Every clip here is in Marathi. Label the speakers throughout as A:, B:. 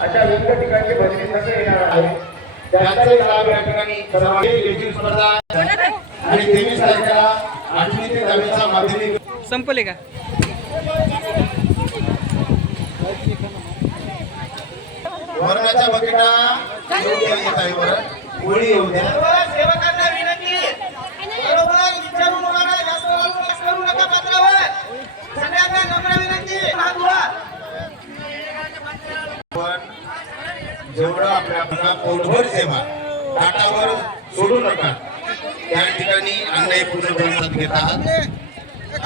A: अशा विविध ठिकाणचे भजनी संघ येणार आहे त्याचाही लाभ या ठिकाणी लेखी स्पर्धा आणि तेवीस तारखेला आठवी ते दहावीचा माध्यमिक
B: संपले का?
A: वर्णाच्या बकेटा योग्य येत आहे येऊ द्या. पण जेवढं आपल्या पोटभर सेवा ताटावर सोडू नका. त्या ठिकाणी अन्न पूर्ण प्रमाणात घेत आहात.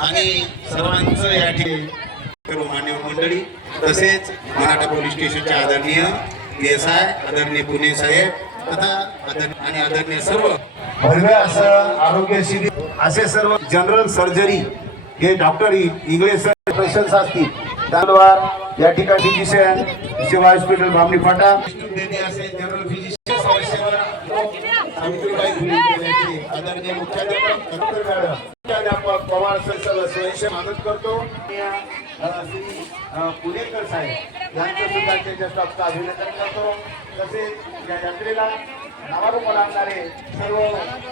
A: आणि सर्वांचं या ठिकाणी मान्य मंडळी. तसेच मराठा पोलीस स्टेशनचे आदरणीय एस आय आदरणीय पुणे साहेब तथा आणि आदरणीय सर्व भरव्या असं आरोग्य शिबिर असे सर्व जनरल सर्जरी हे डॉक्टर इंग्लिश सर असतील. त्याद्वार या ठिकाणी फिजिशियन सेवा हॉस्पिटल भामणी फाटा. असेल जनरल फिजिशियन सावित्रीबाई फुले आदरणीय मुख्याध्यापक डॉक्टर मॅडम मुख्याध्यापक पवार सर सर्व मदत करतो श्री पुणेकर साहेब यांचं सुद्धा त्यांच्या स्टाफचं अभिनंदन करतो तसेच या यात्रेला नावारूपाला आणणारे सर्व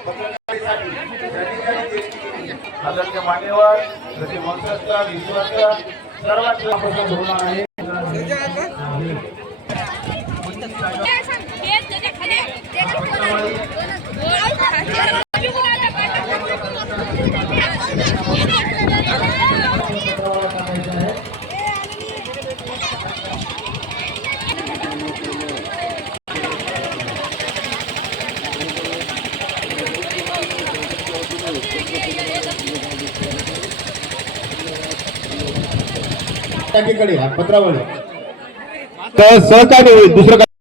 A: पत्रकारितेसाठी आदरणीय मान्यवर जसे वंशस्थ विश्वस्त सर्वात प्रसन्न होणार आहे. टाकीकडे पत्रावळी
C: तर सहकार्य होईल. दुसरं